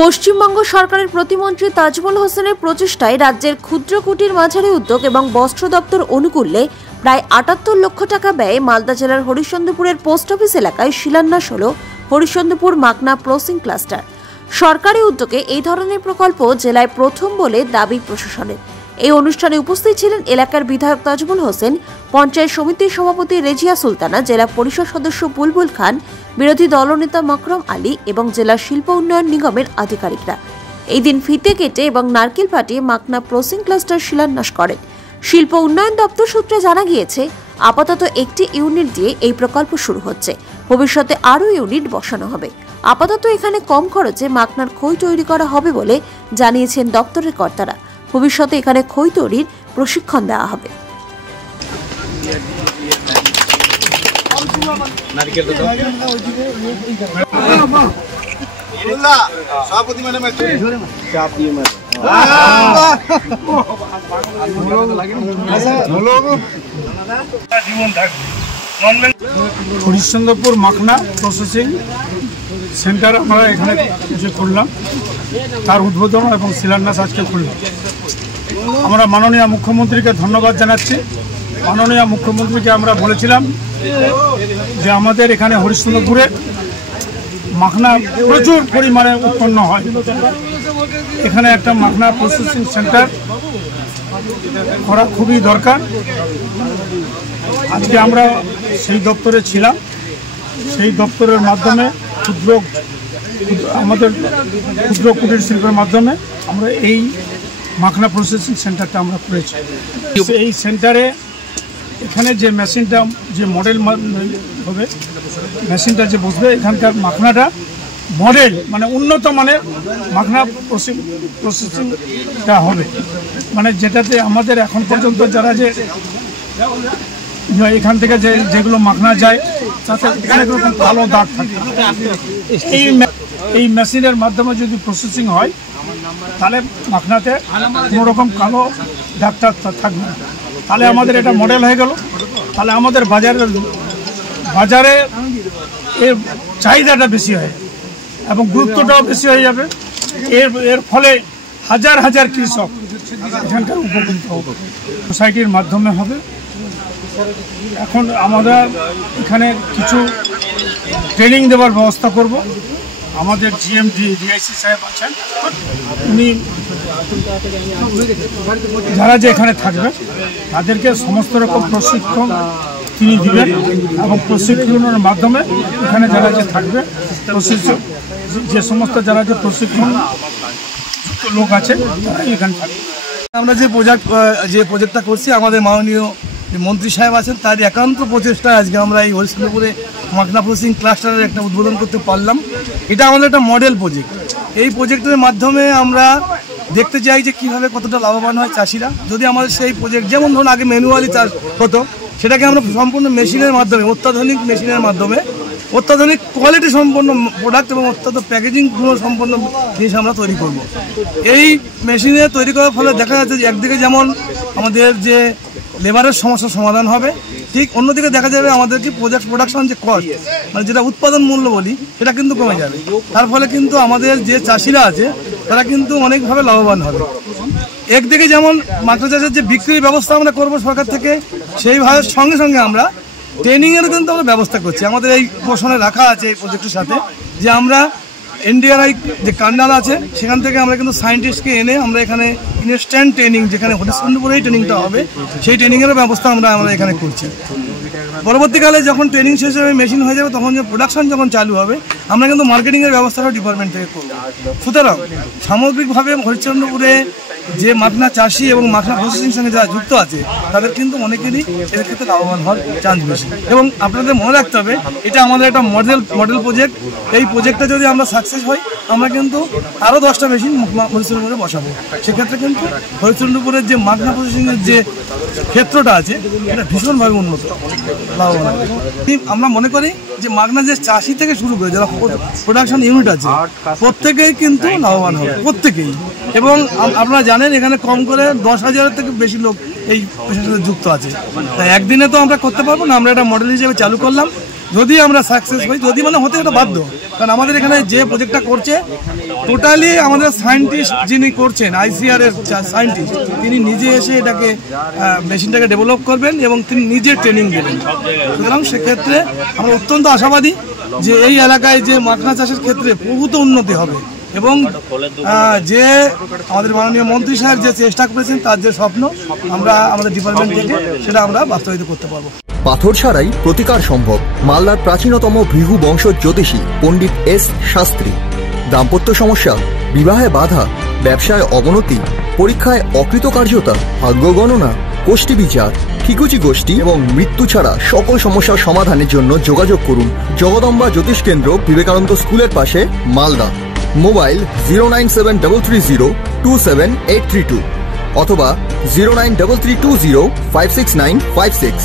পশ্চিমবঙ্গ সরকারের প্রতিমন্ত্রী তাজমল হোসেনের প্রচেষ্টায় রাজ্যের ক্ষুদ্র কুটির মাঝারি উদ্যোগ এবং বস্ত্র দপ্তর অনুকূল্যে প্রায় ৭৮ লক্ষ টাকা ব্যয়ে মালদা জেলার হরিশ্চন্দ্রপুরের পোস্ট অফিস এলাকায় শিলান্যাস হল হরিশ্চন্দ্রপুর মাকনা প্রসেসিং ক্লাস্টার। সরকারি উদ্যোগে এই ধরনের প্রকল্প জেলায় প্রথম বলে দাবি প্রশাসনের। এই অনুষ্ঠানে উপস্থিত ছিলেন এলাকার বিধায়ক তাজমল হোসেন, পঞ্চায়েত সমিতির সভাপতি রেজিয়া সুলতানা, জেলা পরিষদ সদস্য বুলবুল খান, বিরোধী দলনেতা মকরম আলী এবং জেলা শিল্প উন্নয়ন নিগমের আধিকারিকরা। এই দিন ফিতে কেটে এবং নারকেল ফাটিয়ে মাকনা প্রসেসিং ক্লাস্টার শিলান্যাস করেন। শিল্প উন্নয়ন দপ্তর সূত্রে জানা গিয়েছে, আপাতত একটি ইউনিট দিয়ে এই প্রকল্প শুরু হচ্ছে, ভবিষ্যতে আরও ইউনিট বসানো হবে। আপাতত এখানে কম খরচে মাকনার খই তৈরি করা হবে বলে জানিয়েছেন দপ্তরের কর্তারা। ভবিষ্যতে এখানে খই তৈরির প্রশিক্ষণ দেওয়া হবে। হরিশ্চন্দ্রপুর মাকনা প্রসেসিং সেন্টার আমরা এখানে করলাম, তার উদ্বোধন এবং শিলান্যাস আজকে করলাম। আমরা মাননীয় মুখ্যমন্ত্রীকে ধন্যবাদ জানাচ্ছি। মাননীয় মুখ্যমন্ত্রীকে আমরা বলেছিলাম যে আমাদের এখানে হরিশ্চন্দ্রপুরে মাখনা প্রচুর পরিমাণে উৎপন্ন হয়, এখানে একটা মাখনা প্রসেসিং সেন্টার করা খুবই দরকার। আজকে আমরা সেই দপ্তরে ছিলাম, সেই দপ্তরের মাধ্যমে আমাদের ক্ষুদ্র কুটির শিল্পের মাধ্যমে আমরা এই মাখনা প্রসেসিং সেন্টারটা আমরা করেছি। এই সেন্টারে এখানে যে মেশিনটা, যে মডেল হবে, মেশিনটা যে বসবে, এখানকার মাখনাটা মডেল মানে উন্নত মানের মাখনা প্রসেসিংটা হবে, মানে যেটাতে আমাদের এখন পর্যন্ত যারা যে এখান থেকে যেগুলো মাখনা যায় তাতে অনেক রকম কালো দাগ থাকে। এই মেশিনের মাধ্যমে যদি প্রসেসিং হয় তাহলে মাখনাতে কোনো রকম কালো দাগটা থাকবে না। তাহলে আমাদের এটা মডেল হয়ে গেল। তাহলে আমাদের বাজারে এর চাহিদাটা বেশি হয় এবং গুরুত্বটাও বেশি হয়ে যাবে। এর ফলে হাজার হাজার কৃষক এখানকার উপকৃত হবে। সোসাইটির মাধ্যমে হবে। এখন আমরা এখানে কিছু ট্রেনিং দেওয়ার ব্যবস্থা করব। আমাদের জিএমডি ডিআইসি সাহেব আছেন, উনি যারা যে এখানে থাকবে তাদেরকে সমস্ত রকম প্রশিক্ষণ তিনি দিবেন এবং প্রশিক্ষণের মাধ্যমে এখানে যারা যে থাকবে যে সমস্ত যারা যে প্রশিক্ষণ লোক আছে তারা এখানে থাকবে। আমরা যে প্রজেক্টটা করছি, আমাদের মাননীয় মন্ত্রী সাহেব আছেন, তার একান্ত প্রচেষ্টায় আজকে আমরা এই হরিশ্চন্দ্রপুরে মাকনা প্রসেসিং ক্লাস্টারের একটা উদ্বোধন করতে পারলাম। এটা আমাদের একটা মডেল প্রজেক্ট। এই প্রজেক্টের মাধ্যমে আমরা দেখতে চাই যে কীভাবে কতটা লাভবান হয় চাষিরা। যদি আমাদের সেই প্রজেক্ট, যেমন ধরুন আগে ম্যানুয়ালি চাষ হতো, সেটাকে আমরা সম্পূর্ণ মেশিনের মাধ্যমে, অত্যাধুনিক মেশিনের মাধ্যমে অত্যাধুনিক কোয়ালিটি সম্পন্ন প্রোডাক্ট এবং অত্যন্ত প্যাকেজিং গুলো সম্পন্ন জিনিস আমরা তৈরি করব। এই মেশিনে তৈরি করার ফলে দেখা যাচ্ছে যে একদিকে যেমন আমাদের যে লেবারের সমস্যার সমাধান হবে, ঠিক অন্যদিকে দেখা যাবে আমাদের কি প্রোডাকশন যে কস্ট, মানে যেটা উৎপাদন মূল্য বলি, সেটা কিন্তু কমে যাবে। তার ফলে কিন্তু আমাদের যে চাষিরা আছে তারা কিন্তু অনেকভাবে লাভবান হবে। একদিকে যেমন মাকনা চাষের যে বিক্রির ব্যবস্থা আমরা করব সরকার থেকে, সেইভাবে সঙ্গে সঙ্গে আমরা ট্রেনিংয়েরও কিন্তু আমরা ব্যবস্থা করছি। আমাদের এই পোষণে রাখা আছে এই প্রজেক্টের সাথে, যে আমরা এনডিআরআই যে কান্ডাল আছে সেখান থেকে আমরা কিন্তু সায়েন্টিস্টকে এনে আমরা এখানে ইনস্ট্যান্ট ট্রেনিং, যেখানে হরিশ্চন্দ্রপুরেই ট্রেনিংটা হবে, সেই ট্রেনিংয়েরও ব্যবস্থা আমরা এখানে করছি। পরবর্তীকালে যখন ট্রেনিং শেষ হয়ে মেশিন হয়ে যাবে, তখন যে প্রোডাকশন যখন চালু হবে, আমরা কিন্তু মার্কেটিংয়ের ব্যবস্থাটা ডিপার্টমেন্ট থেকে করব। সুতরাং সামগ্রিকভাবে হরিশ্চন্দ্রপুরে যে মাকনা চাষি এবং মাকনা প্রসেসিং সঙ্গে যারা যুক্ত আছে তাদের কিন্তু অনেকেরই এর ক্ষেত্রে লাভবান হওয়ার চান্স বেশি। এবং আপনাদের মনে রাখতে হবে, এটা আমাদের একটা মডেল প্রজেক্ট। এই প্রজেক্টটা যদি আমরা সাকসেস হই, আমরা কিন্তু আরও 10টা মেশিন হরিশ্চন্দ্রপুরে বসাবো। সেক্ষেত্রে কিন্তু হরিশ্চন্দ্রপুরের যে মাকনা প্রসেসিংয়ের যে ক্ষেত্রটা আছে, এটা ভীষণভাবে উন্নত, লাভবান। আমরা মনে করি যে মাকনা যে চাষি থেকে শুরু করে যারা প্রোডাকশন ইউনিট আছে, প্রত্যেকেই কিন্তু লাভবান হবে, প্রত্যেকেই। এবং আপনারা জানেন এখানে কম করে 10,000-এর থেকে বেশি লোক এই পেশার সাথে যুক্ত আছে। তাই একদিনে তো আমরা করতে পারবো না, আমরা এটা মডেল হিসেবে চালু করলাম। যদি আমরা সাকসেস হই, যদি মানে হতে এটা বাধ্য, কারণ আমাদের এখানে যে প্রজেক্টটা করছে টোটালি আমাদের সায়েন্টিস্ট যিনি করছেন, ICR এর সায়েন্টিস্ট, তিনি নিজে এসে এটাকে মেশিনটাকে ডেভেলপ করবেন এবং তিনি নিজে ট্রেনিং দেবেন। সুতরাং সেক্ষেত্রে আমরা অত্যন্ত আশাবাদী যে এই এলাকায় যে মাখনা চাষের ক্ষেত্রে প্রভূত উন্নতি হবে এবং যে আমাদের মাননীয় মন্ত্রী সাহেব যে চেষ্টা করেছেন তার যে স্বপ্ন আমরা আমাদের ডিপার্টমেন্ট থেকে সেটা আমরা বাস্তবায়িত করতে পারবো। পাথর ছাড়াই প্রতিকার সম্ভব। মালদার প্রাচীনতম ভৃগু বংশ জ্যোতিষী পণ্ডিত S শাস্ত্রী। দাম্পত্য সমস্যা, বিবাহে বাধা, ব্যবসায় অবনতি, পরীক্ষায় অকৃতকার্যতা, ভাগ্য গণনা, গোষ্ঠী বিচার, ঠিকুচি গোষ্ঠী এবং মৃত্যু ছাড়া সকল সমস্যার সমাধানের জন্য যোগাযোগ করুন জগদম্বা জ্যোতিষ কেন্দ্র, বিবেকানন্দ স্কুলের পাশে, মালদা। মোবাইল 09733027832 অথবা 09332056956।